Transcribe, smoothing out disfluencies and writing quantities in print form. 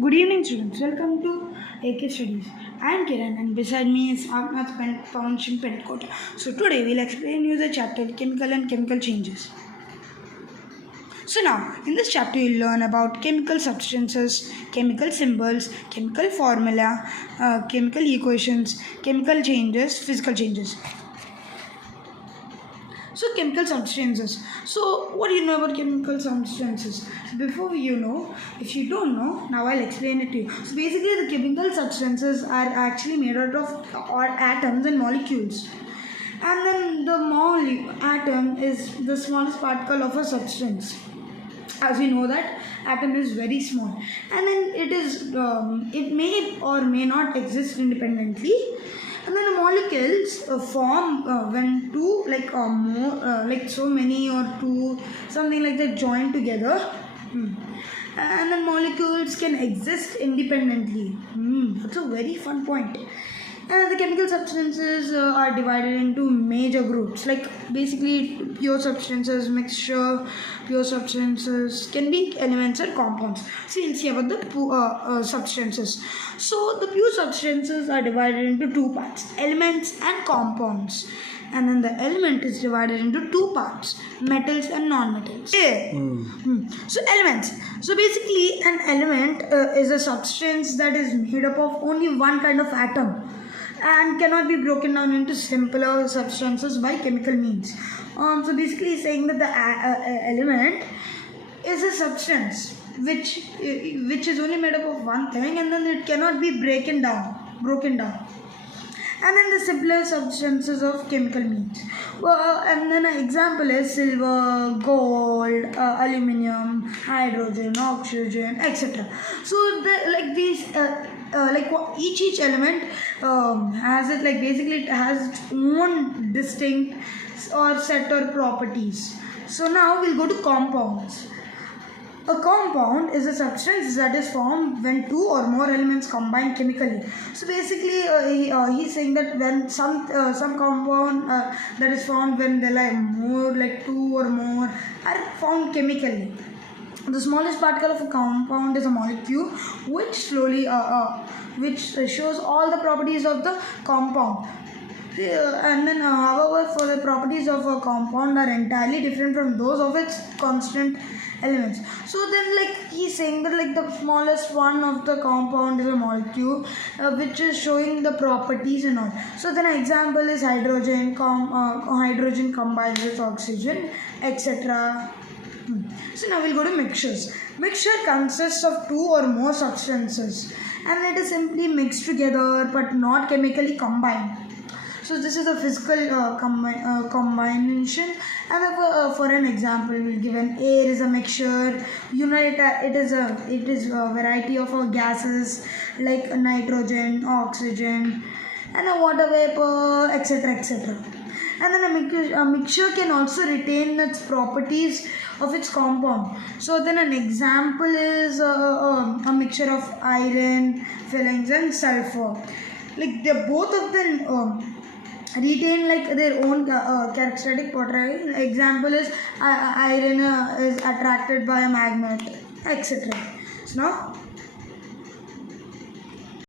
Good evening, students. Welcome to AK Studies. I am Kiran, and beside me is Agnath Foundation Pentecote. So today we'll explain you the chapter Chemical and Chemical Changes. So now, in this chapter you'll learn about chemical substances, chemical symbols, chemical formula, chemical equations, chemical changes, physical changes. So chemical substances. So what do you know about chemical substances? Before if you don't know, now I'll explain it to you. So basically the chemical substances are actually made out of atoms and molecules. And then the atom is the smallest particle of a substance. As we know that atom is very small, and then it may or may not exist independently, and then the molecules form when two more so many or two something like that join together. And then molecules can exist independently. That's a very fun point. And the chemical substances are divided into major groups, like basically pure substances, mixture, pure substances can be elements and compounds. So we'll see about the substances. So the pure substances are divided into two parts, elements and compounds. And then the element is divided into two parts, metals and non-metals. So elements. So basically an element is a substance that is made up of only one kind of atom and cannot be broken down into simpler substances by chemical means. So basically saying that the element is a substance which is only made up of one thing, and then it cannot be broken down. And then the simpler substances of chemical means. And then an example is silver, gold, aluminium, hydrogen, oxygen, etc. So each element has it, like basically it has its own distinct or set or properties. So now we'll go to compounds. A compound is a substance that is formed when two or more elements combine chemically. So basically, he's saying that when some compound that is formed when there are more, like two or more, are formed chemically. The smallest particle of a compound is a molecule, which shows all the properties of the compound. And then however, for the properties of a compound are entirely different from those of its constant elements. So then he's saying that the smallest one of the compound is a molecule which is showing the properties and all. So then an example is hydrogen. Hydrogen combines with oxygen, etc. So now we'll go to mixtures. Mixture consists of two or more substances, and it is simply mixed together but not chemically combined. So this is a physical combination, and for an example, we'll give an air is a mixture. It is a variety of gases like nitrogen, oxygen, and a water vapor, etc. And then a mixture can also retain its properties of its compound. So then an example is a mixture of iron, filings, and sulfur. Like both of them retain their own characteristic property. Example is iron is attracted by a magnet, etc. So now